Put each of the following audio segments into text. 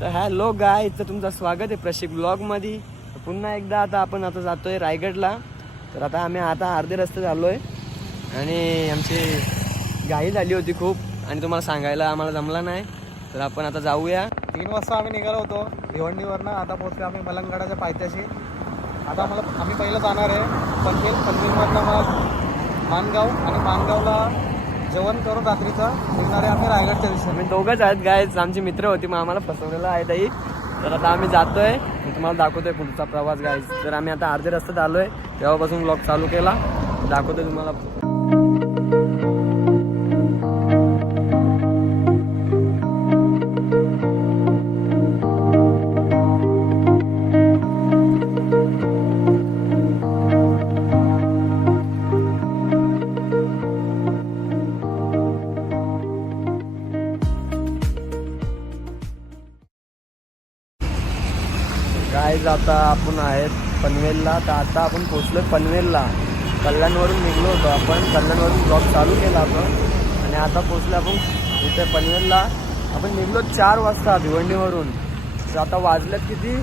तर hello guys, तर तुमचं स्वागत आहे प्रशिक ब्लॉगमध्ये. पुन्हा एकदा आपण आता जातोय रायगडला. तर आम्ही अर्धे रस्ते झालो आहे आणि आमची घाई झाली होती खूप आणि तुम्हाला सांगायला आम्हाला जमला नाही. तर आपण आता जाऊया. 3 वाजता आम्ही निघालो होतो भिवंडीवरनं. आता पोहोचलो आम्ही मलंगगडाच्या पायथ्याशी. आता आम्ही पहिलं जाणार आहे पनवेलमधनं मग माणगाव आणि माणगावला जेवण करून रात्रीचं निघणार आहे आम्ही रायगडच्या दिवशी. आम्ही दोघंच आहेत गाईज. आमची मित्र होती मग आम्हाला फसवलेलं आहे ताई. तर आता आम्ही जातोय, मी तुम्हाला दाखवतोय पुढचा प्रवास गाईज. तर आम्ही आता अर्धे रस्त्यात आलोय, तेव्हापासून ब्लॉग चालू केला, दाखवतोय तुम्हाला. गाईज आता आपण आहेत पनवेलला. तर आता आपण पोचलो पनवेलला. कल्याणवरून निघलो होतो आपण, कल्याणवरून ब्लॉग चालू केला आपण आणि आता पोचलो आपण इथे पनवेलला. आपण निघलो 4 वाजता भिवंडीवरून. तर आता वाजल्यात किती,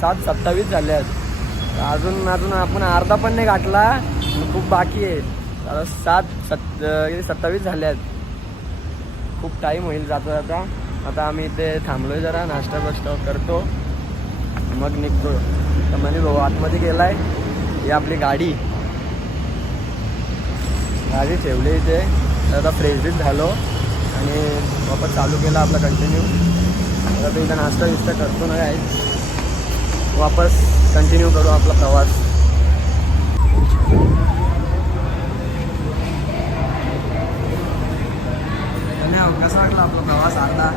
7:27 झाले आहेत. अजून आपण अर्धा पण नाही गाठला, खूप बाकी आहे. आता 7:27 झाले आहेत. खूप टाईम होईल जातो आता आम्ही इथे थांबलोय, जरा नाश्ता बस्टा करतो मग निघतो. तर म्हणजे भाऊ आतमध्ये गेलाय. ही आपली गाडी ठेवली इथे. तर आता फ्रेश झालो आणि वापस चालू केला आपला कंटिन्यू. आता इथं नाश्ता विस्ता करतो ना काय, वापस कंटिन्यू करू आपला प्रवास. कसा वाटला आपला प्रवास आता?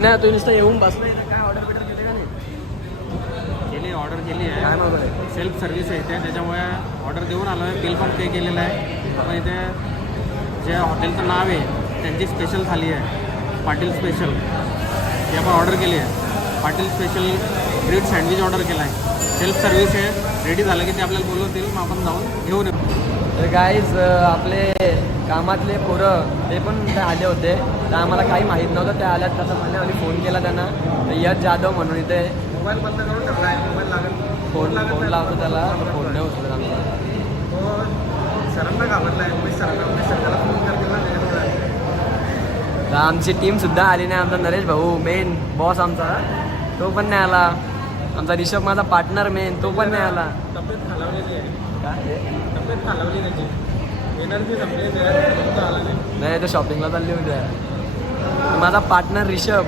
नाही तू नुसतं येऊन बसला. काय ऑर्डर बिर्डर केली का नाही? ऑर्डर केली आहे. काय मागवलं आहे? सेल्फ सर्व्हिस आहे इथे, त्याच्यामुळे ऑर्डर देऊन आलो आहे. बिल पण पे केलेलं आहे. आपण इथे जे हॉटेलचं नाव आहे त्यांची स्पेशल थाली आहे, पाटील स्पेशल. ती आपण ऑर्डर केली आहे. Patil special bread sandwich order केला आहे. सेल्फ सर्व्हिस आहे. रेडी झालं की ते आपल्याला बोलवतील, मग आपण जाऊन घेऊन येऊ. तर गाईज आपले कामातले पोरं ते पण इथे आले होते. तर आम्हाला काही माहीत नव्हतं ते आल्यात. तसं मला आणि फोन केला त्यांना, यश जाधव म्हणून. इथे मोबाईल बंद करून ठेवला आहे. मोबाईल लागत फोन लावतो त्याला, फोन नाही उचलत आमचा. तो सरांना घाबरला आहे. उमेश सर त्याला फोन करतील ना त्याच्यामुळे. तर आमची टीमसुद्धा आली नाही. आमचा नरेश भाऊ मेन बॉस आमचा, तो पण नाही आला. आमचा रिषभ माझा पार्टनर मेन, तो पण नाही आला. तब्येत खालावलेली आहे. काय तब्येत खालावली त्याची, एनर्जी संपली आला नाही, तो शॉपिंगला चालली होती. माझा पार्टनर रिषभ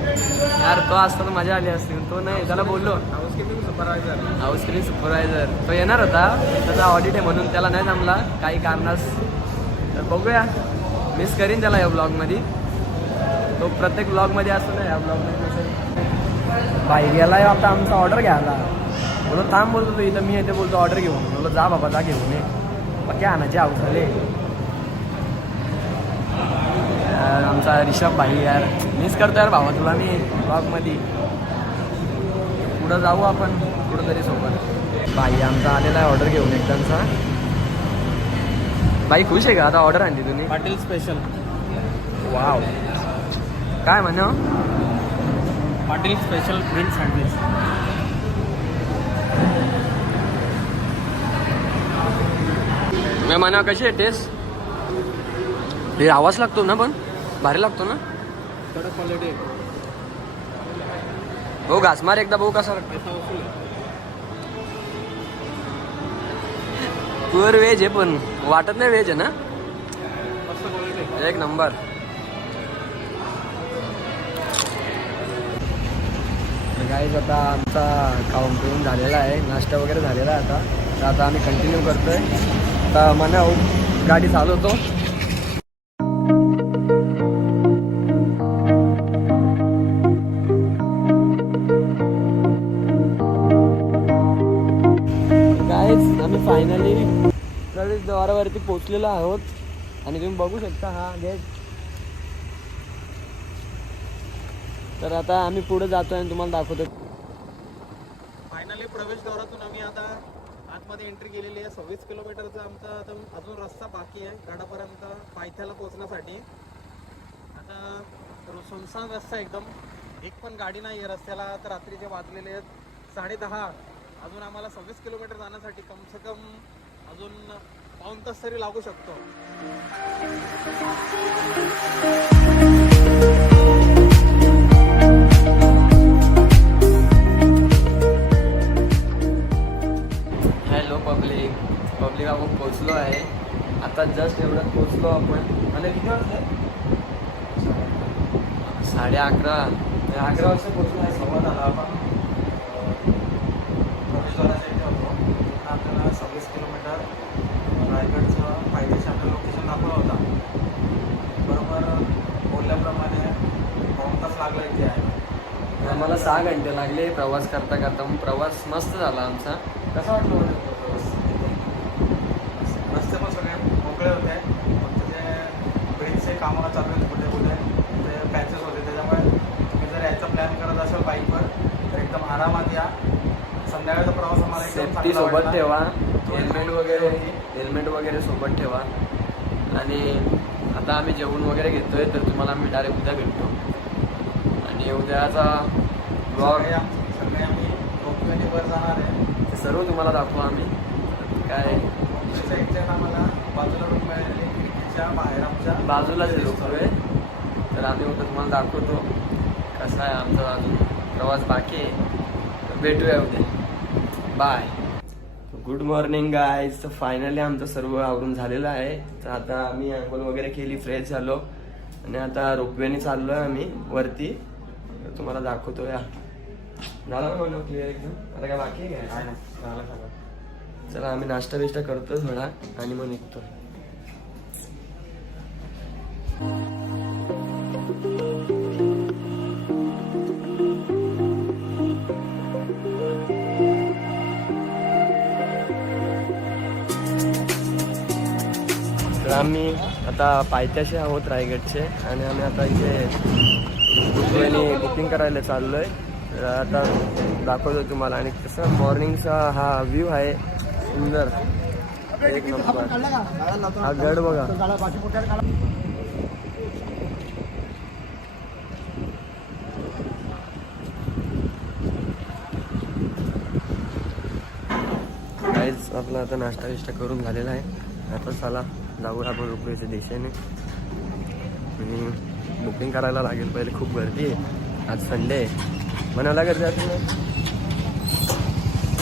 यार, तो असता तर मजा आली असती. तो नाही, त्याला बोललो हाऊसकीपिंग सुपरवायझर तो येणार होता. त्याचा ऑडिट आहे म्हणून त्याला नाही जमला काही कारणास. तर बघूया, मिस करीन त्याला या ब्लॉगमध्ये. तो प्रत्येक ब्लॉगमध्ये असतो ना, या ब्लॉगमध्ये बाई गेला आता आमचा ऑर्डर घ्यायला. बोलो थांब, बोलतो तो इथं, मी इथे बोलतो ऑर्डर घेऊन. बोलो जा बाबा, जा घेऊन ये. मग काय आणायचे अवसले. आमचा रिषभ भाई यार, मिस करतो यार भावा तुला मी ब्लॉगमध्ये. पुढं जाऊ आपण कुठंतरी सोबत. भाई आमचा आलेला आहे ऑर्डर घेऊन एकदांचा. बाई खुश आहे का आता ऑर्डर आणली तुम्ही? पाटील स्पेशल. वाव, काय म्हणा? Patil special bread sandwich. मी म्हणा कशी आहे टेस्ट? हे आवाज लागतो ना, पण भारी लागतो ना. कडक क्वालिटी आहे. भाऊ घास मार एकदा, भाऊ कसा लागतो? पैसा वसूल आहे. प्युअर व्हेज आहे पण वाटत नाही व्हेज आहे ना. मस्त क्वालिटी आहे. एक नंबर. गाईज आता आमचा खाऊन पिऊन झालेला आहे, नाश्ता वगैरे झालेला आहे. तर आता आम्ही कंटिन्यू करतोय. आता म्हणा गाडी चालवतो. गाईज आम्ही फायनली प्रवेशद्वारावरती पोचलेलो आहोत आणि तुम्ही बघू शकता हा गेट. तर आता आम्ही पुढे जातोय आणि तुम्हाला दाखवतो. फायनली प्रवेशद्वारातून आम्ही आता आतमध्ये एंट्री केलेली आहे. 26 किलोमीटरचा आमचा आता अजून रस्ता बाकी आहे गडापर्यंत पायथ्याला पोहोचण्यासाठी. आता तर सुनसान रस्ता आहे एकदम, एक पण गाडी नाही आहे रस्त्याला. तर रात्रीचे वाजलेले आहेत 10:30. अजून आम्हाला 26 किलोमीटर जाण्यासाठी कम से कम अजून पाऊण तास तरी लागू शकतो. हॅलो पब्लिक आपण पोचलो आहे. आता जस्ट एवढ्यात पोचलो आपण. आणि किती वाजता? 11:30 वाजता पोचलो आहे. संवाद आला आपण प्रवेशद्वाराच्या इथे होतो. आपल्याला 26 किलोमीटर रायगडचं पायथ्याशी आपलं लोकेशन दाखवलं होता. बरोबर बोलल्याप्रमाणे पाऊण तास लागला इथे आहे. आम्हाला 6 घंटे लागले प्रवास करता करता. मग प्रवास मस्त झाला आमचा. कसा वाटलं होतं प्रवास? रस्ते पण सगळे मोकळे होते. फक्त जे ब्रिजचे कामाला चालू आहेत कुठे कुठे ते पॅचेस होते. त्याच्यामुळे तुम्ही जर यायचा प्लॅन करत असाल बाईकवर तर एकदम आरामात या. संध्याकाळचा प्रवास आम्हाला एकदम सेफ्टी चांगला सोबत वाटला. ठेवा. थोडी हेल्मेट वगैरे सोबत ठेवा. आणि आता आम्ही जेवण वगैरे घेतोय तर तुम्हाला आम्ही डायरेक्ट उद्या भेटतो. आणि उद्याचा ब्लॉग सगळे आम्ही रोपवेने वर जाणार आहे. ते सर्व तुम्हाला दाखवू आम्ही. काय साईडच्या आम्हाला बाजूला रूम मिळाली, खिडकीच्या बाहेर आमच्या बाजूलाच रोपवे. तर आम्ही उद्या तुम्हाला दाखवतो कसा आहे आमचा अजून प्रवास बाकी आहे. तर भेटूया उद्या. बाय. Good morning guys. तर फायनली आमचं सर्व आवरून झालेलं आहे. तर आता आम्ही आंघोळ वगैरे केली, फ्रेश झालो आणि आता रोपवेने चाललो आहे आम्ही वरती. तर तुम्हाला दाखवतो. या झाला ना म्हणून क्लिअर एकदम. आता काय बाकी आहे काय? नाही झालं सगळं. चला आम्ही नाश्ता बिष्टा करतो थोडा आणि मग निघतो. तर आम्ही आता पायथ्याशी आहोत रायगडचे. आणि आम्ही आता इथे बुकिंग करायला चाललो आहे. तर आता दाखवतो तुम्हाला. आणि कसं मॉर्निंगचा हा व्ह्यू आहे सुंदर एक नंबर. हा गड बघा. काहीच आपला आता नाश्ता विष्टा करून झालेला आहे. आता चला जाऊया आपण रोपवेच्या दिशेने. आणि बुकिंग करायला लागेल पहिले. खूप गर्दी आहे आज संडे आहे. मनाला गर्दी असेल ना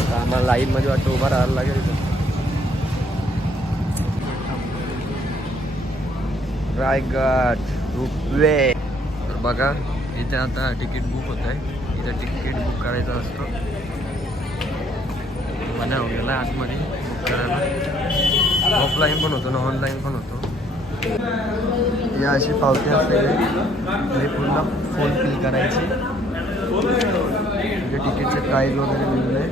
तर आम्हाला लाईनमध्ये वाटतं उभा राहायला लागेल इथं. रायगड रोपवे. तर बघा इथे आता तिकीट बुक होत आहे. इथं तिकीट बुक करायचं असतं. मला गेला आतमध्ये बुक करायला. ऑफलाईन पण होतो ना ऑनलाईन पण होतो. या अशी पावती असते. पूर्ण फोन फिल करायची. म्हणजे तिकीटचे प्राईज वगैरे मिळले.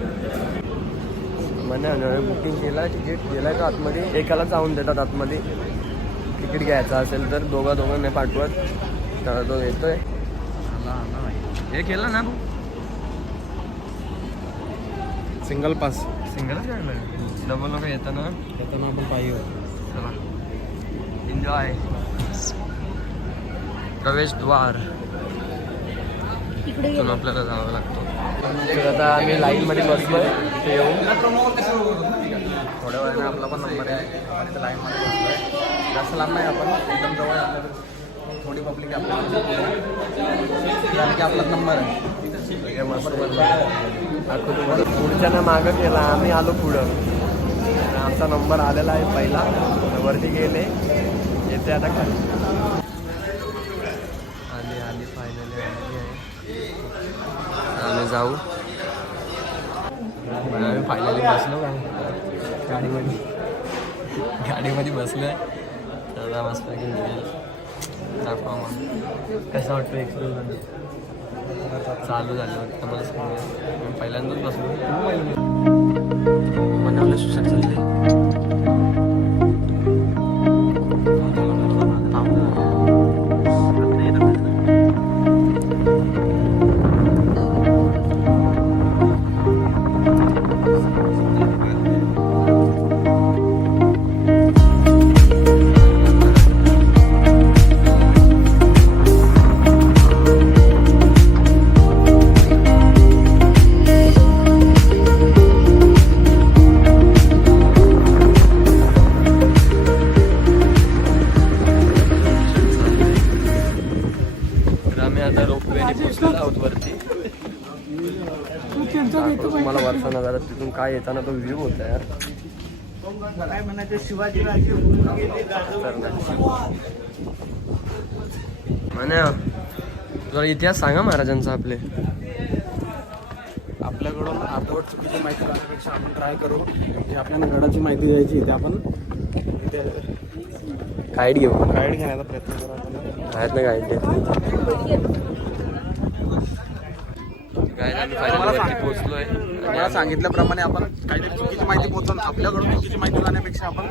मला बुकिंग केला, तिकीट गेला का आतमध्ये. एकाला जाऊन देतात आतमध्ये. तिकीट घ्यायचं असेल तर दोघांना पाठवत. तर तो येतोय. हे केलं ना सिंगल पास. सिंगलच काढलं. डबल लोक येताना आपण पाहिजे. चला एन्जॉय. प्रवेशद्वार इथून आपल्याला जावं लागतो. तर आता आम्ही लाईनमध्ये बसलो तिथे येऊन. थोड्या वेळाने आपला पण नंबर आहे. आपण इथे लाईनमध्ये बसलो आहे. जास्त लांब नाही आपण एकदम जवळ. आपल्याला थोडी पब्लिक आपल्याला की आपला नंबर आहे. मस्त पुढच्यानं मागं केला. आम्ही आलो पुढं. आमचा नंबर आलेला आहे पहिला. वरती गेले. येते आता खाली. आली फायनली आली आहे. आम्ही जाऊ. आम्ही फायनली बसलो काय गाडीमध्ये बसलो आहे. तर मस्त दाखवा मग कसं वाटतं एक्सपिरियन्स. चालू झालं वाटतं मला सांगा. पहिल्यांदाच बसलो. बनवलं सुशांत चालले. तर आम्ही आता रोपवेने पोहोचलेलो आहोत वरती. तुम्हाला वरचा नजारा तिथून काय येताना तो व्ह्यू होता यार. काय म्हणायचं शिवाजी म्हणे तुला इतिहास सांगा महाराजांचा आपले. आपल्याकडून अर्धवट चुकीची माहिती जाण्यापेक्षा आपण ट्राय करू की आपल्याला गडाची माहिती द्यायची ते आपण गाईड घेऊ. गाईड घेण्याचा प्रयत्न करू आपण. आहेत ना गाईड आम्ही वरती पोहोचलोय. मला सांगितल्याप्रमाणे आपण काहीतरी चुकीची माहिती पोहोचवून आपल्याकडून चुकीची माहिती जाण्यापेक्षा आपण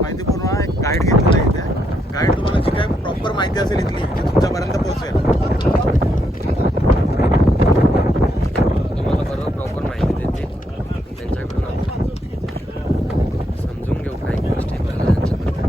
माहितीपूर्ण एक गाईड घेतलेला आहे. त्या गाईड तुम्हाला जी काय प्रॉपर माहिती असेल इथली ती तुमच्यापर्यंत पोहोचेल. तुम्हाला बरोबर प्रॉपर माहिती देते. त्यांच्याकडून आपण समजून घेऊ काही गोष्टी महाराजांच्याबद्दल.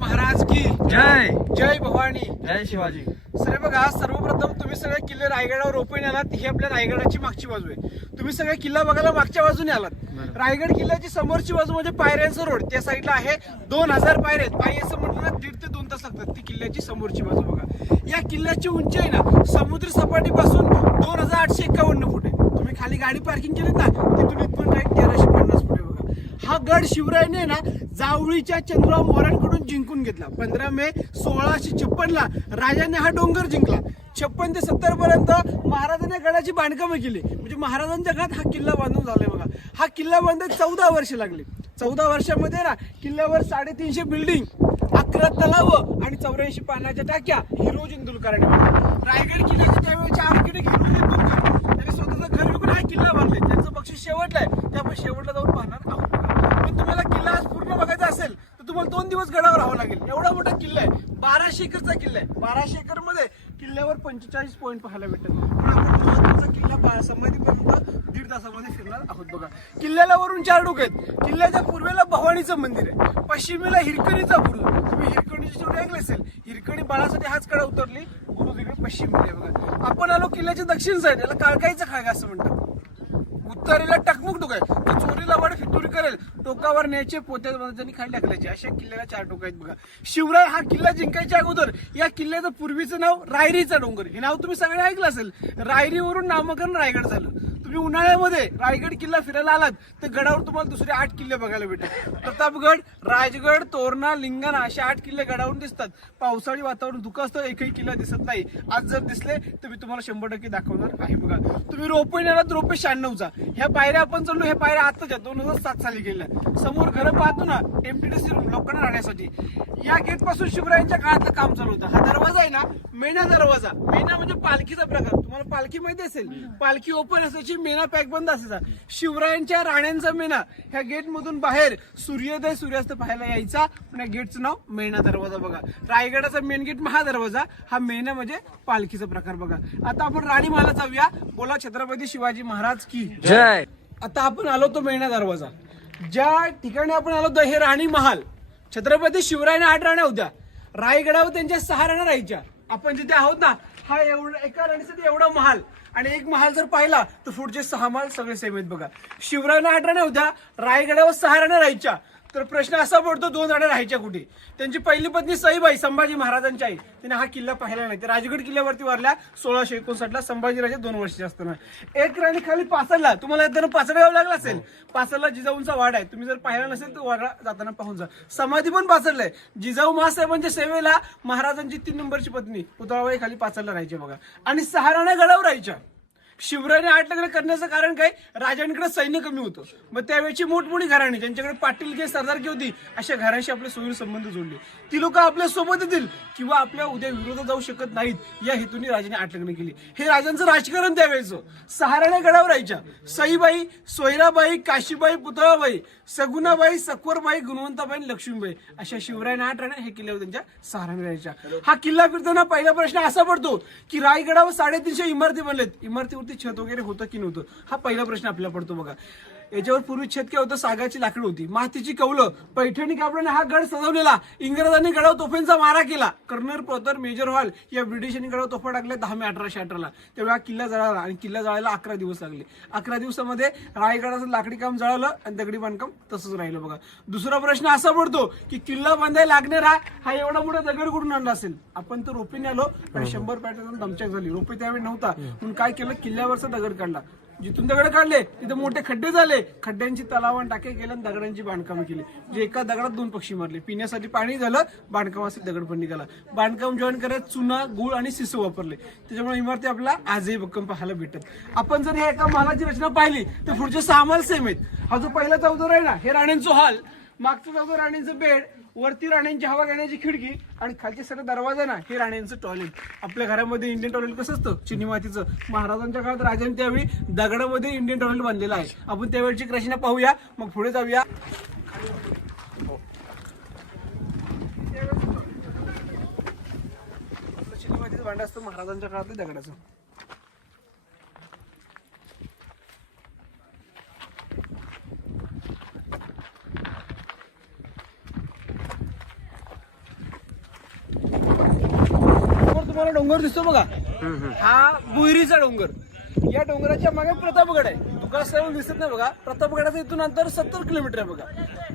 महाराज की जय जय भवानी. जय शिवाजी. सर बघा, सर्वप्रथम तुम्ही सगळे किल्ले रायगडावर रोपणे आलात. ही आपल्या रायगडाची मागची बाजू आहे. तुम्ही सगळे किल्ला बघायला मागच्या बाजूने आलात. रायगड किल्ल्याची समोरची बाजू म्हणजे पायऱ्यांचा रोड. त्या साईडला आहे 2000 पायऱ्या आहेत. पायी असं म्हटलं ना 1.5 ते 2 तास लागतात. ती किल्ल्याची समोरची बाजू बघा. या किल्ल्याची उंची आहे ना समुद्र सपाटीपासून 2851 फूट आहे. तुम्ही खाली गाडी पार्किंग केलीत ना तिथून इथून राईट 1350 फूट आहे बघा. हा गड शिवरायाने ना जावळीच्या चंद्रराव मोरांकडून जिंकून घेतला. 15 मे 1656 राजाने हा डोंगर जिंकला. 56 ते 70 पर्यंत महाराजांनी गडाची बांधकामं केली. म्हणजे महाराजांच्या काळात हा किल्ला बांधून झालाय बघा. हा किल्ला बांधायला 14 वर्ष लागली. 14 वर्षामध्ये ना किल्ल्यावर 350 बिल्डिंग, 11 तलाव आणि 84 पाण्याच्या टाक्या हिरोज इंदुलकरांनी बांधल्या. रायगड किल्ल्याच्या त्यावेळेच्या आर्किटेक्ट हिरोज इंदुलकर त्यांनी स्वतःचं घर विकून हा किल्ला बांधले. त्यांचं बक्षीस शेवटला आहे ते आपण शेवटला जाऊन पाहणार आहोत. पण तुम्हाला किल्ला आज पूर्ण बघायचा असेल तर तुम्हाला 2 दिवस गडावर राहावं लागेल. एवढा मोठा किल्ला आहे. 1200 एकरचा किल्ला आहे. 1200 एकर मध्ये किल्ल्यावर 45 पॉईंट पाहायला भेटतात. पण आपण महत्वाचा किल्ला समाधीपर्यंत 1.5 तासामध्ये फिरणार आहोत बघा. किल्ल्याला वरून 4 डोके आहेत. किल्ल्याच्या पूर्वेला भवानीचं मंदिर आहे. पश्चिमेला हिरकणीचा बुरुज. तुम्ही हिरकणीची जेवढे ऐकले असेल. हिरकणी बाळासाठी हाच कडा उतरली. बुरुज इकडे पश्चिमेला आहे बघा. आपण आलो किल्ल्याच्या दक्षिण साईड. याला काळकाईचा खाळगा असं म्हणतात. उत्तरेला टकमुक टोक आहे. तो चोरीला वाढ फितुरी करेल. टोकावर न्यायचे पोत्यात बांधायचे खाली टाकल्याचे. अशा किल्ल्याला 4 टोक आहेत बघा. शिवराय हा किल्ला जिंकायच्या अगोदर या किल्ल्याचं पूर्वीचं नाव रायरीचा डोंगर. हे नाव तुम्ही सगळे ऐकलं असेल. रायरीवरून नामकरण रायगड झालं. तुम्ही उन्हाळ्यामध्ये रायगड किल्ला फिरायला आलात तर गडावर तुम्हाला दुसरे 8 किल्ले बघायला भेटतात. प्रतापगड, राजगड, तोरणा, लिंगाणा असे 8 किल्ले गडावरून दिसतात. पावसाळी वातावरण धुकं असतं. एकही किल्ला दिसत नाही. आज जर दिसले तर मी तुम्हाला 100% दाखवणार आहे बघा. तुम्ही रोपवे आलात रोपवे 96चा. ह्या पायऱ्या आपण चाललो. ह्या पायऱ्या आताच्या 2007 साली गेल्या. समोर घरं पाहतो ना MTDC रूम लोकांना राहण्यासाठी. या गेट पासून शिवरायांच्या काळातलं काम चालू होतं. हा दरवाजा आहे ना मेणा दरवाजा. मेणा म्हणजे पालखीचा प्रकार. तुम्हाला पालखी माहिती असेल. पालखी ओपन असायची, मेणा पॅक बंद असायचा. शिवरायांच्या राण्यांचा मेणा ह्या गेट मधून बाहेर सूर्योदय सूर्यास्त पाहायला यायचा. पण या गेटचं नाव मेणा दरवाजा बघा. रायगडाचा मेन गेट महादरवाजा. हा मेणा म्हणजे पालखीचा प्रकार बघा. आता आपण राणी महालात जाऊया. बोला छत्रपती शिवाजी महाराज की जय. आता आपण आलो तो मेणा दरवाजा. ज्या ठिकाणी आपण आलो तो हे राणी महाल. छत्रपती शिवरायांना 8 राण्या होत्या. रायगडावर त्यांच्या 6 राण्या राहायच्या. आपण जिथे आहोत ना हा एवढा एका राणीसाठी एवढा महाल. आणि एक महाल जर पाहिला तर पुढचे 6 महाल सगळे सेम आहेत बघा. शिवरायांना 8 राण्या होत्या. रायगडावर 6 राण्या राहायच्या. तर प्रश्न असा पडतो 2 राण्या राहायच्या कुठे. त्यांची पहिली पत्नी सईबाई संभाजी महाराजांची आई. तिने हा किल्ला पाहिला नाही. ते राजगड किल्ल्यावरती वारल्या 1659ला संभाजीराजे 2 वर्षाचे असताना. एक राणी खाली पाचडला. तुम्हाला येताना पाचड यावं लागलं असेल. पाचडला जिजाऊंचा वाडा आहे. तुम्ही जर पाहिला नसेल तर वाडा जाताना पाहून जा. समाधी पण पाचडलाय. जिजाऊ महासाहेबांच्या सेवेला महाराजांची 3 नंबरची पत्नी पुतळाबाई खाली पाचडला राहायची बघा. आणि 6 राण्या गडावर राहायच्या. शिवरायाने 8 लग्न करण्याचं कारण काय. राजांकडे सैन्य कमी होतं. मग त्यावेळची मोठमोठी घराणी ज्यांच्याकडे पाटीलकी सरदारकी होती अशा घरांशी आपले सोयीर संबंध जोडले. ती लोक आपल्या सोबत येतील किंवा आपल्या उद्या विरोधात जाऊ शकत नाहीत या हेतूने राजाने 8 लग्न केली. हे राजांचं राजकारण त्यावेळेचं. 6 राण्या गडावर राहायच्या. सईबाई, सोयराबाई, काशीबाई, पुतळाबाई, सगुणाबाई, सकवरबाई, गुणवंताबाई, लक्ष्मीबाई अशा शिवरायाने 8 राण्या हे किल्ल्यावर त्यांच्या 6 राण्या राहायच्या. हा किल्ला फिरताना पहिला प्रश्न असा पडतो की रायगडावर 350 इमारती बनलेत. इमारतीवरती छत वगैरे होतं की नव्हतं हा पहिला प्रश्न आपल्याला पडतो बघा. याच्यावर पूर्वी छत काय होतं, सागाची लाकडं होती, मातीची कौलं, पैठणी कापडाने हा गड सजवलेला. इंग्रजांनी गडावर तोफांचा मारा केला. कर्नल पोतर, मेजर हॉल या ब्रिटिशांनी गडावर तोफा टाकल्या 10 मे 1818ला. तेव्हा किल्ला जळाला आणि किल्ला जळायला 11 दिवस लागले. 11 दिवसामध्ये रायगडाचं लाकडी काम जळालं आणि दगडी बांधकाम तसंच राहिलं बघा. दुसरा प्रश्न असा पडतो की किल्ला बांधायला लागणारा हा एवढा मोठा दगड कुठून आणला असेल. आपण तर रोपीने आलो आणि 100 पॅटर्न दमचक झाली. रोपी त्यावेळी नव्हता म्हणून काय केलं, किल्ल्यावरचा दगड काढला. जिथून दगड काढले तिथे मोठे खड्डे झाले. खड्ड्यांची तलावान टाके केले आणि दगडांची बांधकामं केली. म्हणजे एका दगडात 2 पक्षी मारले. पिण्यासाठी पाणी झालं, बांधकामासाठी दगड पण निघाला. बांधकाम जॉईन करायला चुना, गुळ आणि शिसू वापरले. त्याच्यामुळे इमारती आपल्याला आजही भक्कम पाहायला भेटतात. आपण जर हे एका महालाची रचना पाहिली तर पुढचे 6 महाल सेम आहेत. हा जो पहिला चौथर आहे ना, हे राण्यांचं हॉल, मागचं चौथर राण्यांचं बेड, वरती राण्यांची हवा घेण्याची खिडकी आणि खालचे सगळे दरवाजा ना, हे राण्यांचं टॉयलेट. आपल्या घरामध्ये इंडियन टॉयलेट कसं असतं, चिनी मातीचं. महाराजांच्या काळात राजांनी त्यावेळी दगडामध्ये इंडियन टॉयलेट बांधलेलं आहे. आपण त्यावेळची रचना पाहूया, मग पुढे जाऊया. चिनी मातीचं भांडं असतं महाराजांच्या काळातलं दगडाचं. तुम्हाला डोंगर दिसतो बघा, हा बुहिरीचा डोंगर. या डोंगराच्या मागे प्रतापगड आहे. दुकान दिसत नाही बघा. प्रतापगडाचं इथून अंतर 70 किलोमीटर आहे बघा.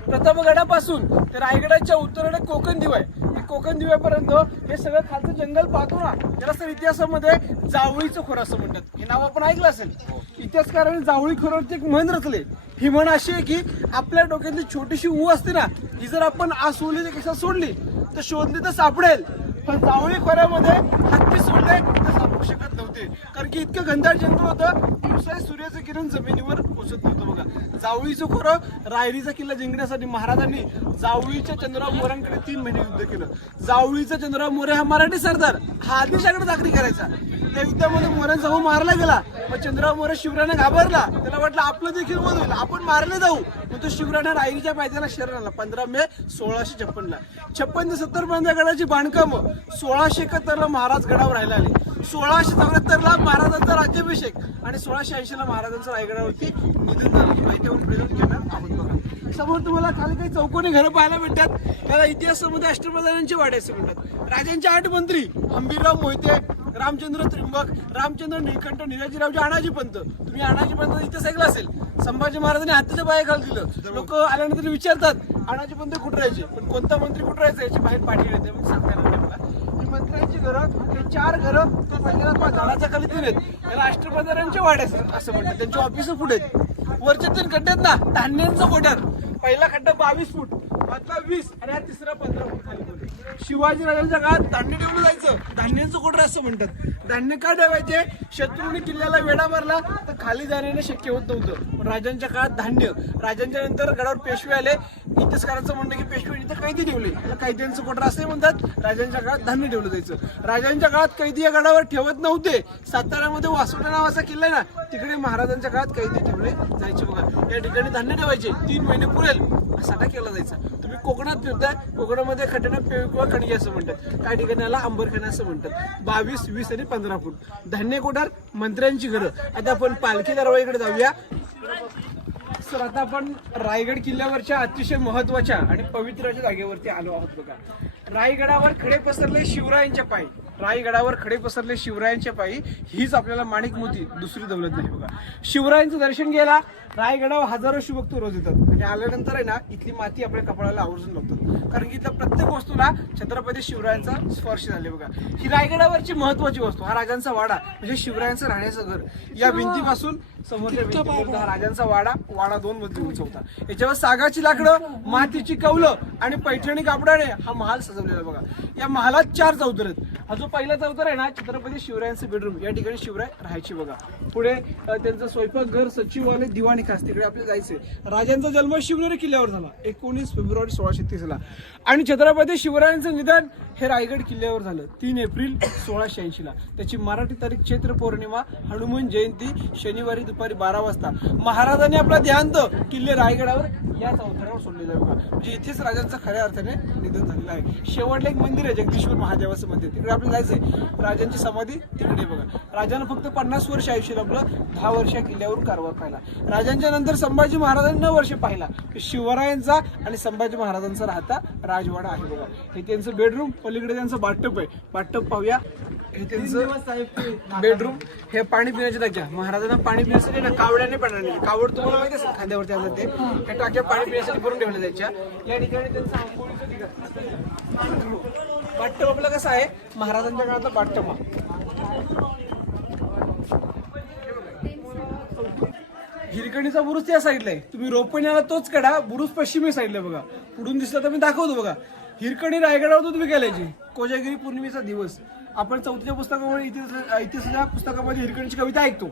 प्रतापगडापासून ते रायगडाच्या उत्तरेकडे कोकण दिवा आहे. कोकण दिव्यापर्यंत हे सगळं खालचं जंगल पाहतो ना, त्याला सर इतिहासामध्ये जावळीचं खोरं असं म्हणतात. हे नाव आपण ऐकलं असेल. इतिहासकारांनी जावळी खोऱ्यावरती एक म्हण रचले. ही म्हण अशी आहे की आपल्या डोक्यातली छोटीशी ऊ असते ना, ही जर आपण आज सोडली कशा सोडली तर शोधली तर सापडेल. पण जावळी खोऱ्यामध्ये हत्ती सोडले तर सापडू शकत नव्हते, कारण की इतकं घनदाट जंगल होतं. दिवसाही सूर्याचं किरण जमिनीवर पोचत नव्हतं बघा. जावळीचं खोरं, रायरीचा किल्ला जिंकण्यासाठी महाराजांनी जावळीच्या चंद्रराव मोऱ्यांकडे 3 महिने युद्ध केलं. जावळीचा चंद्रराव मोरे हा मराठी सरदार, हा आदिशाकडे चाकरी करायचा. त्या युद्धामध्ये मोऱ्यांचा भाऊ मारला गेला. मग चंद्रराव मोरे शिवरायाने घाबरला. त्याला वाटलं आपलं देखील मत होईल, आपण मारले जाऊ. मग तो शिवरायाने रायरीच्या पायथ्याला शरण आला 15 मे 1656ला. 56 ते 70 पर्यंत गडाची बांधकामं. 1671ला महाराज गडावर राहायला आले. 1674ला महाराजांचा राज्याभिषेक आणि 1680ला महाराजांचं रायगडावरती निधन झालं. ही माहिती आपण पुढे जाऊन घेणार आहोत बघा. समोर तुम्हाला खाली काही चौकोनी घरं पाहायला भेटतात. त्याला इतिहासामध्ये अष्टप्रधानांचे वाडे असे म्हणतात. राजांचे 8 मंत्री हंबीरराव मोहिते, रामचंद्र त्रिंबक, रामचंद्र निळकंठ, निराजीरावजी अनाजी पंत. तुम्ही अनाजी पंत इतिहास ऐकला असेल. संभाजी महाराजांनी हत्तीच्या पायाखाली दिलं. लोक आल्यानंतर विचारतात अनाजी पंत कुठे राहायचे, पण कोणता मंत्री कुठे राहायचा याची बाहेर पाठी येते म्हणजे सांगता येणार नाही बघा. ही मंत्र्यांची घरं, हे 4 घरं पहिल्या झाडाच्या खाली 3 आहेत. याला अष्टप्रधानांचे वाडे असं म्हणतात. त्यांचे ऑफिस पुढे आहेत. वरच्या 3 खड्डे आहेत ना, धान्यांचं कोठार. पहिला खड्डा 22 फूट, मधला 20 आणि हा तिसरा 15 फूट खाली. शिवाजी राजांच्या काळात धान्य ठेवलं जायचं, धान्यांचं कोठार असं म्हणतात. धान्य का ठेवायचे, शत्रूने किल्ल्याला वेढा मारला तर खाली जाण्याने शक्य होत नव्हतं. पण राजांच्या काळात धान्य. राजांच्या नंतर गडावर पेशवे आले. इतिहासकारांचं म्हणणं की पेशव्यांनी तर कैदी ठेवले, कैद्यांचं कोठार असंही म्हणतात. राजांच्या काळात धान्य ठेवलं जायचं. राजांच्या काळात कैदी या गडावर ठेवत नव्हते. साताऱ्यामध्ये वासोटा नावाचा किल्ला आहे ना, तिकडे महाराजांच्या काळात कैदी ठेवले जायचे बघा. या ठिकाणी धान्य ठेवायचे. 3 महिने पुरेल साठा केला जायचा. तुम्ही कोकणात फिरताय, कोकणामध्ये खड्ड्यांना पेव किंवा खणगी असं म्हणतात. काही ठिकाणी याला अंबरखाना असं म्हणतात. 22, 20 आणि 15 फूट धान्य कोठार, मंत्र्यांची घरं. आता आपण पालखी दरवाजाकडे जाऊया. सर आता आपण रायगड किल्ल्यावरच्या अतिशय महत्वाच्या आणि पवित्र अशा जागेवरती आलो आहोत बघा. रायगडावर खडे पसरले शिवरायांच्या पायी. रायगडावर खडे पसरले शिवरायांच्या पायी हीच आपल्याला माणिक मोती, दुसरी दौलत नाही बघा. शिवरायांचं दर्शन घ्यायला रायगडावर हजारो शिवभक्त रोज येतात आणि आल्यानंतर आहे ना इथली माती आपल्या कपाळाला आवर्जून लावतात, कारण की इथल्या प्रत्येक वस्तूला छत्रपती शिवरायांचा स्पर्श झाले बघा. ही रायगडावरची महत्वाची वस्तू, हा राजांचा वाडा म्हणजे शिवरायांचं राहण्याचं घर. या भिंतीपासून समोरच्या भिंतीपर्यंत हा राजांचा वाडा 2 मजली उंच होता. याच्यावर सागाची लाकडं, मातीची कौलं आणि पैठणी कापडाने हा महाल सजवलेला बघा. या महालात 4 चौतर आहेत. हा जो पहिला चौतर आहे ना, छत्रपती शिवरायांचं बेडरूम. या ठिकाणी शिवराय राहायचे बघा. पुढे त्यांचं स्वयंपाकघर, सचिवालय, दिवाणी खास, तिकडे आपल्याला जायचंय. राजांचा जन्म शिवनेरी किल्ल्यावर झाला 19 फेब्रुवारी 1630ला आणि छत्रपती शिवरायांचं निधन हे रायगड किल्ल्यावर झालं 3 एप्रिल 1680ला. त्याची मराठी तारीख चैत्र पौर्णिमा, हनुमान जयंती, शनिवारी दुपारी 12 वाजता महाराजांनी आपला देहांत किल्ले रायगडावर या चौथऱ्यावर सोडलेलं आहे बघा. म्हणजे इथेच राजांचं खऱ्या अर्थाने निधन झालेलं आहे. शेवटला एक मंदिर आहे जगदीश्वर महादेवाचं मंदिर, तिकडे आपल्याला जायचंय. राजांची समाधी तिकडे बघा. राजानं फक्त 50 वर्ष आयुष्य लाभलं, 10 वर्ष किल्ल्यावरून कारभार पाहिला. राजांच्या नंतर संभाजी महाराजांनी 9 वर्ष पाहिला. शिवरायांचा आणि संभाजी महाराजांचा राहता राजवाडा आहे बघा. हे त्यांचं बेडरूम, पलीकडे त्यांचं बाथटब आहे. बाथटब पाहूया. हे त्यांचं बेडरूम. हे पाणी पिण्याच्या टाक्या. महाराजांना पाणी पिण्यासाठी ना कावड्याने पाणी, कावड तुम्हाला माहिती असेल खांद्यावरती आणलं ते. त्या टाक्या पाणी पिण्यासाठी भरून ठेवल्या जायच्या. या ठिकाणी त्यांचं आंघोळीचं ठिकाण. बाथटब आपलं कसं आहे, महाराजांच्या काळातला बाथटब. हिरकणीचा बुरुज त्या साईडला आहे. तुम्ही रोपण्याला तोच कडा, बुरुज पश्चिमी साईडला बघा. पुढून दिसला तर मी दाखवतो बघा. हिरकणी रायगडावर तुम्ही गेल्याची कोजागिरी पौर्णिमेचा दिवस. आपण 4थ्या पुस्तकामध्ये इतिहासाच्या पुस्तकामध्ये हिरकणीची कविता ऐकतो.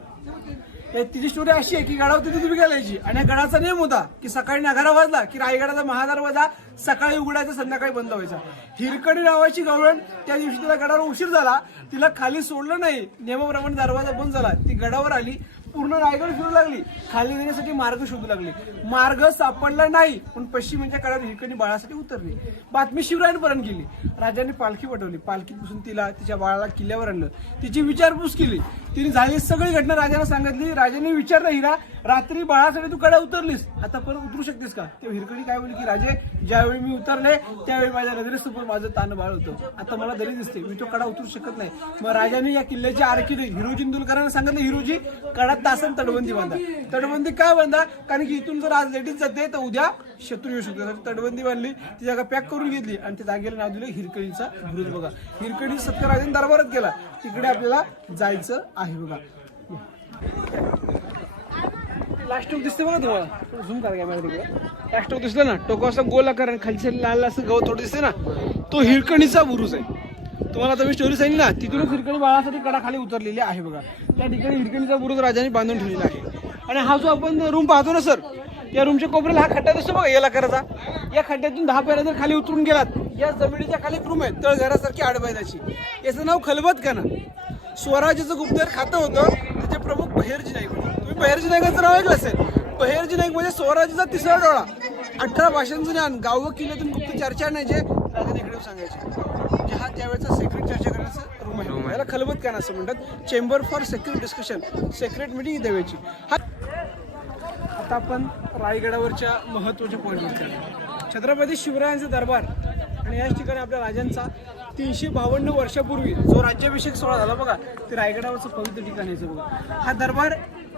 तिची स्टोरी अशी आहे की गडावर तिथे तुम्ही गेलायची आणि गडाचा नियम होता की सकाळी नगारा वाजला की रायगडाचा महादरवाजा सकाळी उघडायचा, संध्याकाळी बंद व्हायचा. हिरकणी नावाची गवळण त्या दिवशी तिला गडावर उशीर झाला, तिला खाली सोडलं नाही, नियमाप्रमाणे दरवाजा बंद झाला. ती गडावर आली, पूर्ण रायगड फिरू लागली, खाली येण्यासाठी मार्ग शोधू लागली. मार्ग सापडला नाही, पण पश्चिमेच्या कडावर हिरकणी बाळासाठी उतरली. बातमी शिवरायांपर्यंत गेली. राजांनी पालखी पाठवली. पालखीत बसून तिला तिच्या बाळाला किल्ल्यावर आणलं. तिची विचारपूस केली. तिने झाली सगळी घटना राजांना सांगितली. राजांनी विचारलं, हिरा रात्री बाळासाठी तू कडा उतरलीस, आता परत उतरू शकतेस का? तेव्हा हिरकणी काय बोलली की राजे, ज्यावेळी मी उतरले त्यावेळी माझ्या नजरेसमोर माझं तान बाळ होतं, आता मला दरी दिसते, मी तो कडा उतरू शकत नाही. मग राजांनी या किल्ल्याची आरखी हिरोजी इंदुलकरांना सांगितलं, हिरोजी कडा तासन तटबंदी बांधा. तटबंदी काय बांधा? कारण की इथून जर आज लेडीज जाते तर उद्या शत्रू येऊ शकतो. तटबंदी बांधली, ती जागा पॅक करून घेतली आणि त्या जागेला नाव दिलं हिरकणीचा बुरुज बघा. हिरकणी सत्कारराजांनी दरबारात गेला. तिकडे आपल्याला जायचं आहे बघा. लास्ट टोक दिसते बघा तुम्हाला, झूम करा कॅमेरा तिकडे. लास्ट टोक दिसलं ना, टोकाचा गोल आकार आणि खालची लाल असं गवत थोडं दिसते ना, तो हिरकणीचा बुरुज आहे. तुम्हाला आता मी स्टोरी सांगितली ना, तिथूनच हिरकणी बाळासाठी कडा खाली उतरलेली आहे बघा. त्या ठिकाणी हिरकणीचा बुरुज राजाने बांधून ठेवलेला आहे. आणि हा जो आपण रूम पाहतो ना सर, या रूमच्या कोपऱ्याला हा खड्डा दिसतो बघा याला करायचा. या खड्ड्यातून 10 पायऱ्या जर खाली उतरून गेलात, या जमिनीच्या खाली एक रूम आहे तळघरासारखी आडबायदाची. याचं नाव खलबत खाना. स्वराज्याचं गुप्तहेर खातं होतं, त्याचे प्रमुख बहिर्जी नाईक होते. तुम्ही बहिर्जी नाईकांचं नाव ऐकलं असेल. बहिर्जी नाईक म्हणजे स्वराज्याचा तिसरा डोळा. 18 भाषांचं ज्ञान, गाव किल्ल्यातून गुप्त चर्चा आणायचे, राजाने इकडे सांगायचे. हा त्यावेळेचा सेक्रेट चर्चा करण्याचं रूम आहे. याला खलबत खाना असं म्हणतात. Chamber for secret discussion, secret meeting द्यायची. आता आपण रायगडावरच्या महत्वाच्या पॉईंटवर, छत्रपती शिवरायांचा दरबार. आणि याच ठिकाणी आपल्या राजांचा 352 वर्षापूर्वी जो राज्याभिषेक सोहळा झाला बघा, ते रायगडावरचं पवित्र ठिकाण यायचं बघा. हा दरबार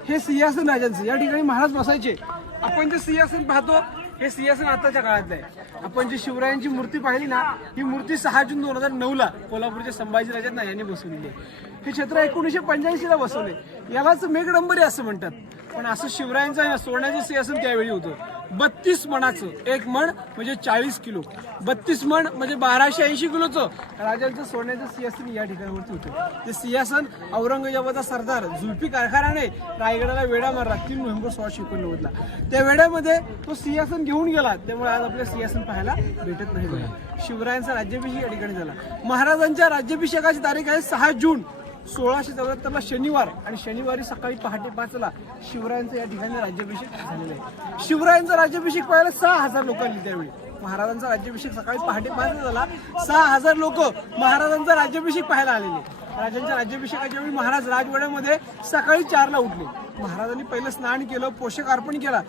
हे सिंहासन राजांचं. या ठिकाणी महाराज बसायचे. आपण जे सिंहासन पाहतो हे सिंहासन आताच्या काळातलं आहे. आपण जी शिवरायांची मूर्ती पाहिली ना, ही मूर्ती 6 जून 2009ला कोल्हापूरच्या संभाजी राजांना यांनी बसवलेली आहे. हे छत्र 1985ला बसवले. यालाच मेघडंबरी असं म्हणतात. पण असं शिवरायांचं सोन्याचं सिंहासन त्यावेळी होतं. 32 मणाचं. 1 मण म्हणजे 40 किलो. 32 मण म्हणजे 1280 किलोचं राजांचं सोन्याचं सिंहासन या ठिकाणावरती होतं. ते सिंहासन औरंगजेबाचा सरदार जुल्फिकार खानाने रायगडाला वेढा मारला 3 नोव्हेंबर 1689ला. त्या वेड्यामध्ये तो सिंहासन घेऊन गेला. त्यामुळे आज आपल्याला सिंहासन पाहायला भेटत नाही बघा. शिवरायांचा राज्याभिषेक या ठिकाणी झाला. महाराजांच्या राज्याभिषेकाची तारीख आहे 6 जून 1674ला शनिवार. आणि शनिवारी सकाळी पहाटे 5ला शिवरायांचा या ठिकाणी राज्याभिषेक झालेला आहे. शिवरायांचा राज्याभिषेक पाहायला 6000 लोक आली त्यावेळी. महाराजांचा राज्याभिषेक सकाळी पहाटे 5ला झाला. 6000 लोक महाराजांचा राज्याभिषेक पाहायला आलेले. राजांच्या राज्याभिषेकाच्या वेळी महाराज राजवाड्यामध्ये सकाळी 4ला उठले. महाराजांनी पहिलं स्नान केलं, पोषक अर्पण केला.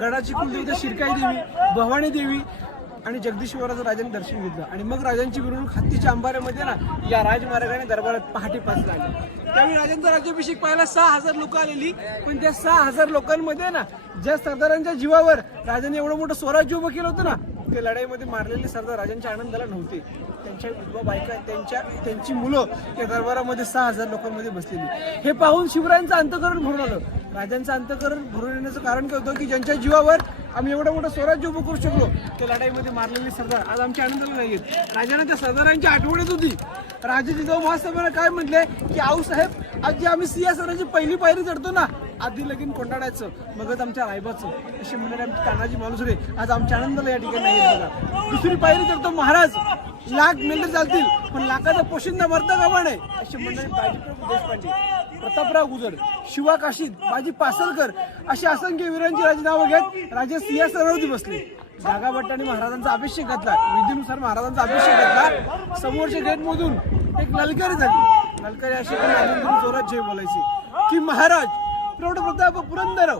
गडाची कुलदेवता शिरकाई देवी, भवानी देवी आणि जगदीश्वराचं राजांनी दर्शन घेतलं. आणि मग राजांची मिरवणूक हत्तीच्या अंबाऱ्यामध्ये ना या राजमार्गाने दरबारात पहाटे 5ला आली. त्यावेळी राजांचा राज्याभिषेक पाहायला 6000 लोक आलेली. पण त्या 6000 लोकांमध्ये ना ज्या सरदारांच्या जीवावर राजांनी एवढं मोठं स्वराज्य उभं केलं होतं ना, ते लढाईमध्ये मारलेले सरदार राजांच्या आनंदाला नव्हते. त्यांच्या विधवा बायका, त्यांची मुलं त्या दरबारामध्ये 6000 लोकांमध्ये बसलेली. हे पाहून शिवरायांचं अंतःकरण भरून आलं. राजांचं अंतःकरण भरून येण्याचं कारण काय होतं की ज्यांच्या जीवावर आम्ही एवढं मोठं स्वराज्य उभं करू शकलो, त्या लढाईमध्ये मारलेले सरदार आज आमच्या आनंदाला नाही आहेत. राजांना त्या सरदारांची आठवण येत होती. राजे जिजाऊ महासभेला काय म्हटले की आऊसाहेब, आज जी आम्ही सिंहासनाची पहिली पायरी चढतो ना, आधी लगीन कोंडाळायचं मगच आमच्या रायबाचं, असे म्हणणारे आमचे तानाजी मालुसरे आज आमच्या आनंदाला या ठिकाणी नाही बघा. दुसरी पायरी चढतो महाराज, लाख मेंढर चालतील पण लाखाचा पोशिंदा मरता कामा नये, असे म्हणणारे बाजीप्रभू देशपांडे. प्रतापराव गुजर, शिवा काशीद, बाजी पासलकर अशी असंख्य वीरांची राजे नावं घेत राजे सिंहासनावरती बसले. जागा भट्टांनी महाराजांचा अभिषेक घातला, विधीनुसार महाराजांचा अभिषेक घातला. समोरच्या गेटमधून एक ललकारी झाली. ललकारी अशी जोरात जय बोलायची की महाराज प्रौढ प्रताप पुरंदर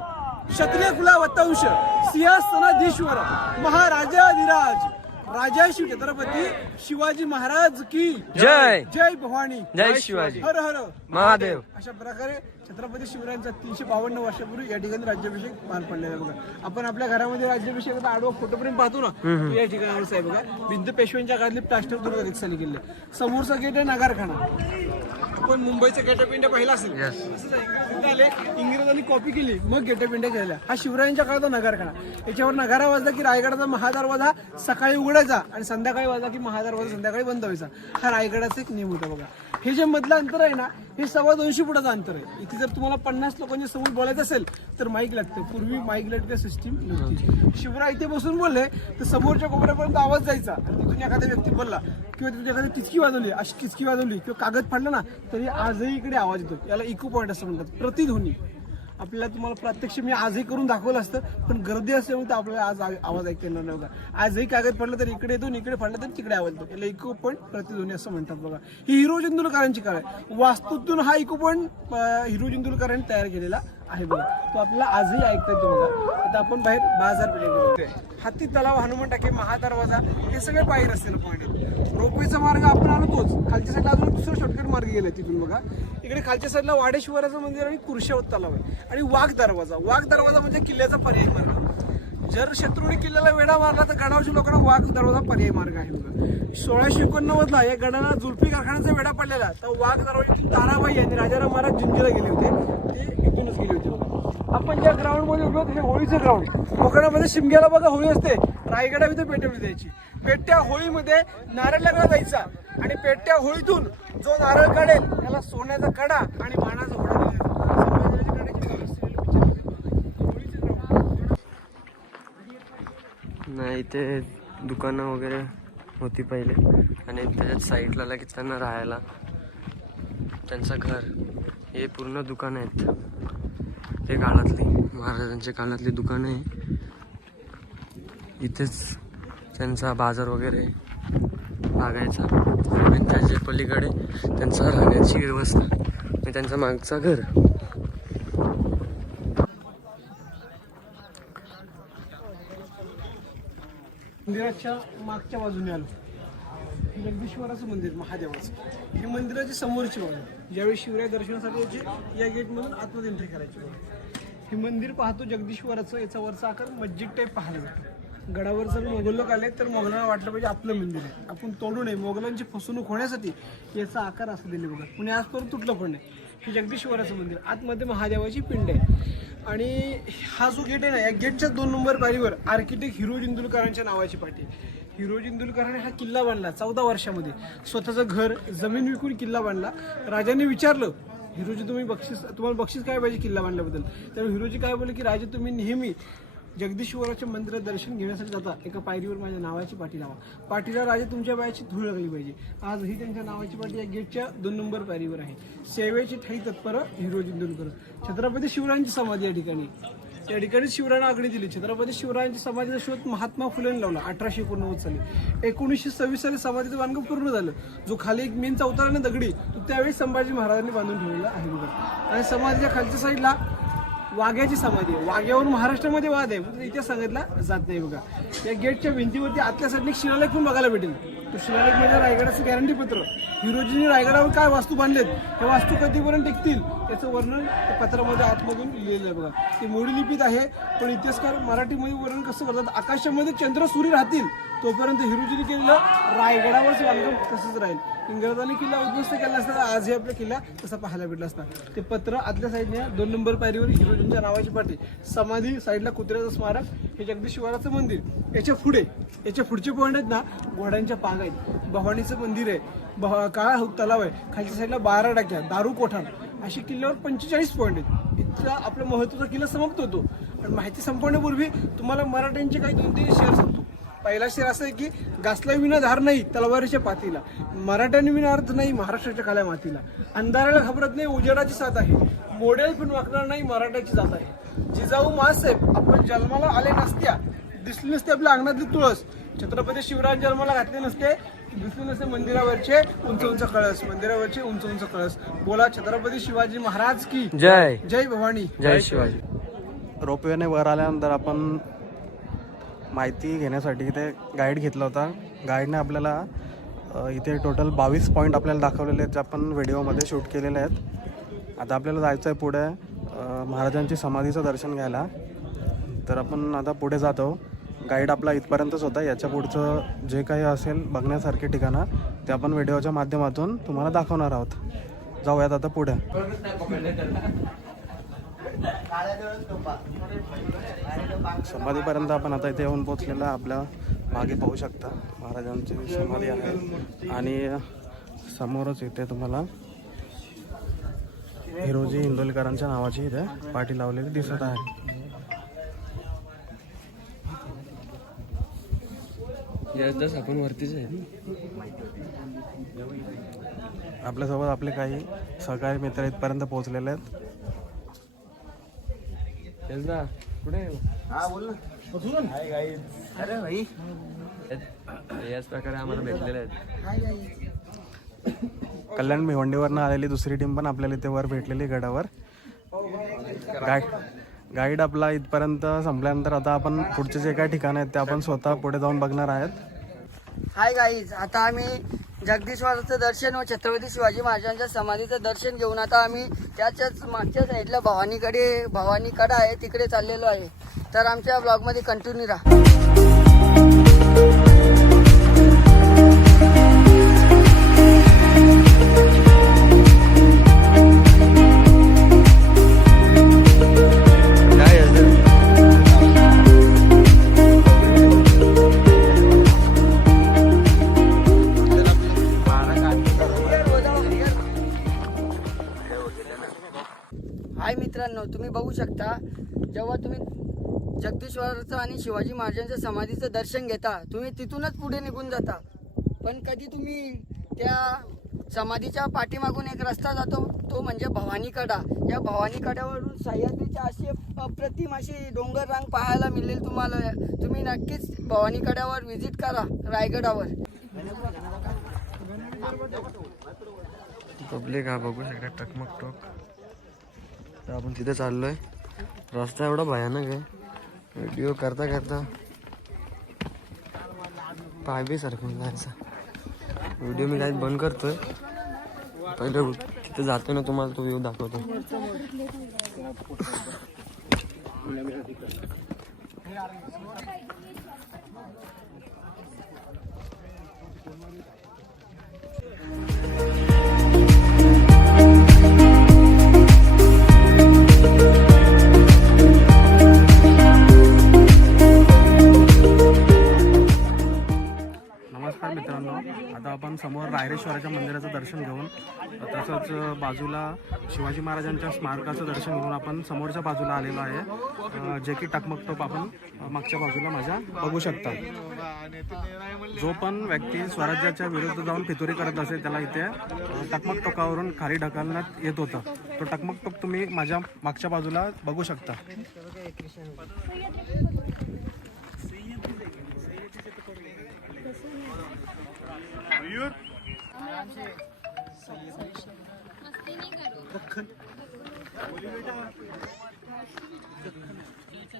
क्षत्रिय कुला वंश सिंहासनाधीश्वर महाराजाधिराज राजाशी छत्रपती शिवाजी महाराज की जय. जय भवानी, जय शिवाजी. हर हर महादेव. अशा प्रकारे छत्रपती शिवरायांचा 352 वर्षापूर्वी या ठिकाणी राज्याभिषेक पार पडलेला आहे. बघा आपण आपल्या घरामध्ये राज्याभिषेकाचा आडवा फोटोपर्यंत पाहतो ना, तो या ठिकाणावर आहे. बघा भिंत पेशव्यांच्या काळातली प्लास्टर दुर्ग रिक्षाने केले. समोरचा गेट आहे नगारखाना. आपण मुंबईचा गेट ऑफ इंडिया पाहिला असेल, असंच आहे. आले इंग्रजांनी कॉपी केली, मग गेट ऑफ इंडिया केलेला. हा शिवरायांच्या काळाचा नगारखाना. याच्यावर नगारा वाजला की रायगडाचा महादरवाजा सकाळी उघडायचा आणि संध्याकाळी वाजला की महादरवाजा संध्याकाळी बंद व्हायचा. हा रायगडाचा एक नियम होता. बघा हे जे मधलं अंतर आहे ना, हे 250 फुटाचं अंतर आहे. इथे जर तुम्हाला 50 लोकांच्या समोर बोलायचं असेल तर माईक लागतं. पूर्वी माईक लाईट सिस्टीम नव्हती. शिवराय इथे बसून बोलले तर समोरच्या कोपऱ्यापर्यंत आवाज जायचा आणि तिथून एखादा व्यक्ती बोलला किंवा तिथून एखादी टिचकी वाजवली, अशी टिचकी वाजवली किंवा कागद फाडला ना, तरी आजही इकडे आवाज येतो. याला इको पॉईंट असं म्हणतात, प्रतिध्वनी. आपल्याला तुम्हाला प्रत्यक्ष मी आजही करून दाखवलं असतं, पण गर्दी असल्यामुळे तर आपल्याला आज आवाज ऐकता येणार नाही. बघा आजही कागद पडलं तर इकडे येतो, इकडे फाडलं तर तिकडे आवाज येतो. याला इको पॉईंट प्रतिध्वनी असं म्हणतात. बघा ही हिरो जिंदुलकरांची कार आहे. वास्तूतून हा इको पॉईंट हिरो जिंदुलकरांनी तयार केलेला आहे. बघा तो आपल्याला आजही ऐकता येतो. बघा आता आपण बाहेर बाजारपेठेत हत्ती तलाव, हनुमान टाके, महादरवाजा हे सगळे पायी रस्त्याला पॉईंट आहेत. रोपवेचा मार्ग आपण आलो तोच. खालच्या साईडला अजून दुसरं शॉर्टकट मार्ग गेलाय तिथून. बघा इकडे खालच्या साईडला वाडेश्वराचं मंदिर आणि कुरशेवत तलाव आहे. आणि वाघ दरवाजा. वाघ दरवाजा म्हणजे किल्ल्याचा पर्यायी मार्ग. जर शत्रूने किल्ल्याला वेढा मारला तर गडावरच्या लोकांना वाघ दरवाजा पर्यायी मार्ग आहे. बघा 1689 या गडाला जुल्फी कारखान्याचा वेढा पडलेला, तर वाघ दरवाजातून ताराबाई आणि राजाराम महाराज जिंजीला गेले होते, ते इथूनच गेले होते. आपण ज्या ग्राउंड मध्ये उभे होतो हे होळीचं ग्राउंड. कोकणामध्ये शिमग्याला बघा होळी असते, रायगडा इथे पेटवली द्यायची. पेट्या होळीमध्ये नारळ लागला जायचा आणि पेट्या होळीतून जो नारळ काढेल त्याला सोन्याचा कडा आणि मानाचा घोडा नाही. इथे दुकानं वगैरे होती पहिले आणि त्याच्यात साईडला लगेच त्यांना राहायला त्यांचं घर. हे पूर्ण दुकानं आहेत. ते काळातली महाराजांच्या काळातली दुकानं आहे. इथेच त्यांचा बाजार वगैरे लागायचा आणि त्याच्या पलीकडे त्यांचा राहण्याची व्यवस्था आणि त्यांचा मागचा घर. मंदिराच्या मागच्या बाजूने आलो. जगदीश्वराचं मंदिर महादेवाचं. हे मंदिराची समोरची बाजू. ज्यावेळी शिवराय दर्शनासाठी यायचे या गेटमधून आतमध्ये एंट्री करायची. हे मंदिर पाहतो जगदीश्वराचं. याचा वरचा आकार मस्जिद टाईप पाहायला जातो. गडावर जर मोगल लोक आले तर मोगलांना वाटलं पाहिजे आपलं मंदिर आहे, आपण तोडू नये. मोगलांची फसवणूक होण्यासाठी याचा आकार असं दिले. बघा पुणे आजपर्यंत तुटलं पण नाही. हे जगदीश्वराचं मंदिर. आतमध्ये महादेवाची पिंड आहे. आणि हा जो गेट आहे ना, या गेटच्या 2 नंबर पायरीवर आर्किटेक्ट हिरो जिंदुलकरांच्या नावाची पाटी. हिरो जिंदुलकरांनी हा किल्ला बांधला 14 वर्षामध्ये. स्वतःचं घर जमीन विकून किल्ला बांधला. राजांनी विचारलं हिरोजी तुम्हाला बक्षीस काय पाहिजे किल्ला बांधल्याबद्दल. त्यामुळे हिरोजी काय बोलले की राजे तुम्ही नेहमी जगदीश्वराच्या मंदिरात दर्शन घेण्यासाठी जाता, एका पायरीवर माझ्या नावाची पाटी लावा. पाटीला राजे तुमच्या पायाची धूळ लागली पाहिजे. आजही त्यांच्या नावाची पाटी या गेटच्या 2 नंबर पायरीवर आहे. सेवेची ठाई तत्पर हिरो जिंदुलकर. छत्रपती शिवरायांची समाधी या ठिकाणी. या ठिकाणी शिवरायांना आगळी दिली. छत्रपती शिवरायांची समाधीचा शोध महात्मा फुलेंनी लावला 1889 साली. 1926 साली समाधीचं बांधकाम पूर्ण झालं. जो खाली एक मेन चौतारा ना दगडी, तो त्यावेळी संभाजी महाराजांनी बांधून ठेवलेला आहे. बघा आणि समाधीच्या खालच्या साईडला वाघ्याची समाधी आहे. वाघ्यावरून महाराष्ट्रामध्ये वाद आहे, पण इथे सांगितला जात नाही. बघा या गेटच्या भिंतीवरती आतल्या साईडने एक शिलालेख पण बघायला भेटेल. तो शिलालेख म्हणजे रायगडाचं गॅरंटी पत्र. हिरोजींनी रायगडावर काय वास्तू बांधलेत, हे वास्तू कधीपर्यंत टिकतील याचं वर्णन त्या पत्रामध्ये आतमधून लिहिलेलं आहे. बघा ते मोडी लिपीत आहे, पण इतिहासकार मराठीमध्ये वर्णन कसं करतात, आकाशामध्ये चंद्र सूर्य राहतील तोपर्यंत हिरोजीने केलेलं रायगडावरचं बांधकाम तसंच राहील. इंग्रजांनी किल्ला उद्ध्वस्त केला असता आजही आपला किल्ला तसा पाहायला भेटला असता. ते पत्र आतल्या साईडने 2 नंबर पायरीवर हिरोजींच्या नावाची पाटी. समाधी साईडला कुत्र्याचं स्मारक. हे जगदीश्वराचं मंदिर. याच्या पुढचे पॉईंट आहेत ना, घोड्यांच्या पांग आहेत. भवानीचं मंदिर आहे. काळा तलाव आहे. खालच्या साईडला 12 टाक्या, दारू कोठार, अशी किल्ल्यावर 45 पॉईंट आहेत. इथला आपला महत्त्वाचा किल्ला समाप्त होतो. आणि माहिती संपवण्यापूर्वी तुम्हाला मराठ्यांचे काही 2-3 शेअर सांगतो. पहिला शेर असं आहे की घासला विना धार नाही तलवारीच्या पातीला, मराठ्याने विना अर्थ नाही महाराष्ट्राच्या काल्या मातीला, अंधाराला घाबरत नाही उजेडाची साथ आहे, मोडेल पण वाकणार नाही मराठ्याची जात आहे. जिजाऊ मासाहेब आपण जन्माला आले नसत्या, दिसली नसते आपल्या अंगणातली तुळस, छत्रपती शिवराज जन्माला घातले नसते, दिसले नसते मंदिरावरचे उंच उंच कळस, मंदिरावरचे उंच उंच कळस. बोला छत्रपती शिवाजी महाराज की जय. जय भवानी. जय शिवाजी. रोपवेने वर आल्यानंतर आपण माहिती घेण्यासाठी इथे गाईड घेतला होता. गाईडने आपल्याला इथे टोटल 22 पॉईंट आपल्याला दाखवलेले आहेत, जे आपण व्हिडिओमध्ये शूट केलेले आहेत. आता आपल्याला जायचं आहे पुढे महाराजांची समाधीचं दर्शन घ्यायला. तर आपण आता पुढे जातो. गाईड आपला इथपर्यंतच होता. याच्या पुढचं जे काही असेल बघण्यासारखे ठिकाणं ते आपण व्हिडिओच्या माध्यमातून तुम्हाला दाखवणार आहोत. जाऊयात आता पुढे. समाधीपर्यंत आपण आता इथे येऊन पोचलेला. आपल्या मागे पाहू शकता महाराजांची समाधी आहे आणि समोरच इथे तुम्हाला हिरोजी इंदोलीकरांच्या नावाची इथे पाटी लावलेली दिसत आहे. जस आपण वरतीच आहे. आपल्यासोबत आपले काही सहकारी मित्र इथपर्यंत पोहोचलेले आहेत. कुठे अरे भाई याच प्रकारे आम्हाला भेटलेले आहेत. कल्याण भिवंडीवरनं आलेली दुसरी टीम पण आपल्याला इथे वर भेटलेली गडावर. गाईड आपला इथपर्यंत संपल्यानंतर आता आपण पुढचे जे काही ठिकाण आहेत ते आपण स्वतः पुढे जाऊन बघणार आहेत. हाय गाईज, आता आम्ही जगदीश्वराचं दर्शन व छत्रपती शिवाजी महाराजांच्या समाधीचं दर्शन घेऊन आता आम्ही त्याच्याच मागच्या साईडला भवानीकडा आहे तिकडे चाललेलो आहे. तर आमच्या ब्लॉगमध्ये कंटिन्यू राहा. हाय मित्रांनो, तुम्ही बघू शकता जेव्हा तुम्ही जगदीश्वराचं आणि शिवाजी महाराजांच्या समाधीचं दर्शन घेता तुम्ही तिथूनच पुढे निघून जाता, पण कधी तुम्ही त्या समाधीच्या पाठीमागून एक रस्ता जातो तो म्हणजे भवानीकडा. या भवानीकड्यावरून सह्याद्रीची अशी अप्रतिम अशी डोंगर रांग पाहायला मिळेल तुम्हाला. तुम्ही नक्कीच भवानीकड्यावर व्हिजिट करा रायगडावर. पब्लिक हा बघू शकता टकमक टोक. तर आपण तिथे चाललोय. रस्ता एवढा भयानक आहे, व्हिडिओ करता करता पाय बी सरकून जायचा. व्हिडिओ मी काही बंद करतोय. पहिले तिथे जातो ना तुम्हाला तो व्ह्यू दाखवतो. नमस्कार मित्रांनो, आता आपण समोर रायरेश्वराच्या मंदिराचं दर्शन घेऊन तसंच बाजूला शिवाजी महाराजांच्या स्मारकाचं दर्शन घेऊन आपण समोरच्या बाजूला आलेलो आहे, जे की टकमकटोप आपण मागच्या बाजूला माझ्या बघू शकता. जो पण व्यक्ती स्वराज्याच्या विरुद्ध जाऊन फितुरी करत असेल त्याला इथे टकमकटोकावरून खाली ढकलण्यात येत होतं. तो टकमकटोक तुम्ही माझ्या मागच्या बाजूला बघू शकता.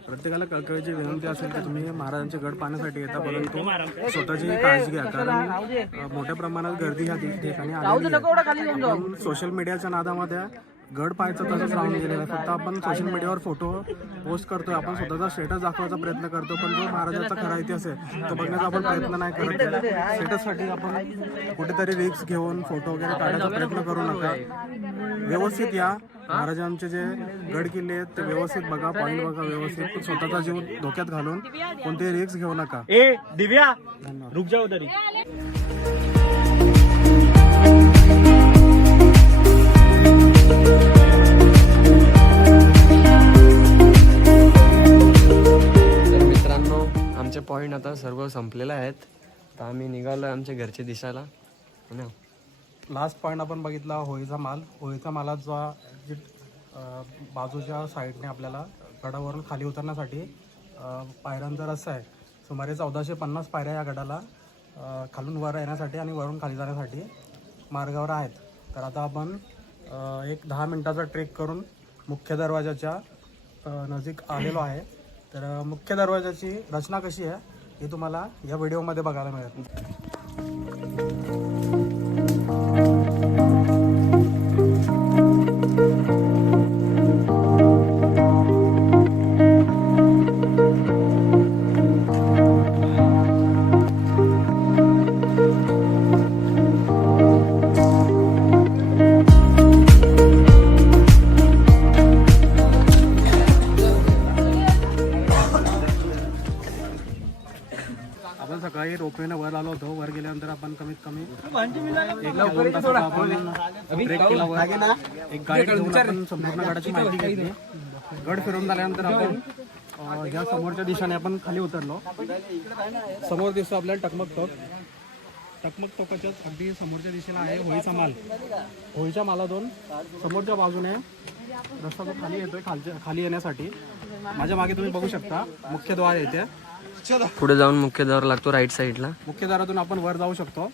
प्रत्येकाला कळकळीची विनंती असेल की तुम्ही महाराजांचे गड पाहण्यासाठी येता, परंतु स्वतःची काळजी घ्या, कारण मोठ्या प्रमाणात गर्दी ह्या ठिकाणी आलेली आहे. आपण सोशल मीडियाच्या नादामध्ये गड पाहायचं तसंच राहून गेलेलं आहे. फक्त आपण सोशल मीडियावर फोटो पोस्ट करतोय, आपण स्वतःचा स्टेटस दाखवायचा प्रयत्न करतो, पण जो महाराजांचा खरा इतिहास आहे तो बघण्याचा आपण प्रयत्न नाही करत. स्टेटससाठी आपण कुठेतरी रिस्क घेऊन फोटो वगैरे काढायचा प्रयत्न करू नका. व्यवस्थित या. महाराजांचे जे गड किल्ले आहेत ते व्यवस्थित बघा, पॉईंट बघा व्यवस्थित. स्वतःचा जीव धोक्यात घालून कोणतेही रिस्क घेऊ नका. दिव्या रुक जाओ तरी. तर मित्रांनो, आमचे पॉईंट आता सर्व संपलेले आहेत. तर आम्ही निघालो आहे आमच्या घरचे दिसायला हो ना. लास्ट पॉईंट आपण बघितला होळीचा माल. होळीचा मालाचा जे बाजूच्या साईडने आपल्याला गडावरून खाली उतरण्यासाठी पायऱ्यांचा रस्ता आहे. सुमारे 1450 पायऱ्या या गडाला खालून वर येण्यासाठी आणि वरून खाली जाण्यासाठी मार्गावर आहेत. तर आता आपण एक 10 मिनटाचा ट्रेक करून मुख्य दरवाजाच्या नजीक आलेलो आहे. तर मुख्य दरवाजाची रचना कशी आहे हे तुम्हाला या व्हिडिओमध्ये बघायला मिळेल. आपण सकाळी रोपवेने वर आलो होतो. वर गेल्यानंतर आपण कमीत कमी 1 तासाचा आपण ट्रेक केला वर. एक गाईड घेऊन आपण संपूर्ण गडाची माहिती घेतली. गड फिरून झाल्यानंतर आपण या समोरच्या दिशेने आपण खाली उतरलो. समोर दिसतो आपल्याला टकमक टोक. टकमक टोकाच्याच अगदी समोरच्या दिशेला आहे होळीचा माल. होळीच्या मालातून समोरच्या बाजूने रस्ता जो खाली येतोय खाली येण्यासाठी माझ्या मागे तुम्ही बघू शकता मुख्य द्वार येते. पुढे जाऊन मुख्य द्वार लागतो राईट साईडला. मुख्य दारातून आपण वर जाऊ शकतो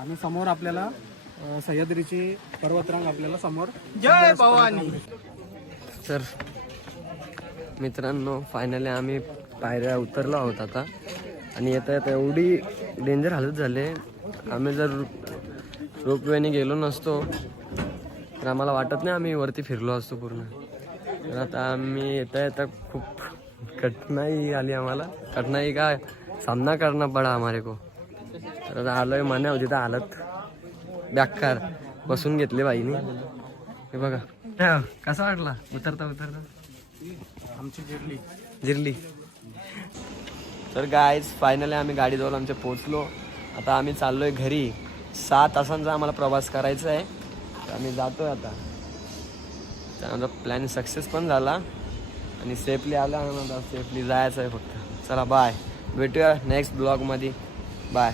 आणि समोर आपल्याला सह्याद्रीची पर्वतरांग आपल्याला समोर. जय भवानी. तर मित्रांनो फायनली आम्ही पायऱ्या उतरलो आहोत आता. आणि येता येता एवढी डेंजर हालत झाले. आम्ही जर रोपवेने गेलो नसतो तर आम्हाला वाटत नाही आम्ही वरती फिरलो असतो पूर्ण. तर आता आम्ही येता येता खूप कठिनाई आली आम्हाला. कठिनाई का सामना करना पडा हमारे को. तर आता आलोय मान्य होती तर हालत बेकार बसून घेतले बाईनी. हे बघा कसा वाटला उतरता उतरता. आमची जिरली. तर गाईज फायनली आम्ही गाडीजवळ आमच्या पोचलो. आता आम्ही चाललोय घरी. 6 तासांचा आम्हाला प्रवास करायचा आहे. तर आम्ही जातोय आता. तर आमचा प्लॅन सक्सेस पण झाला आणि सेफली आला. आता सेफली जायचं आहे फक्त. चला बाय. भेटूया नेक्स्ट ब्लॉगमध्ये. बाय.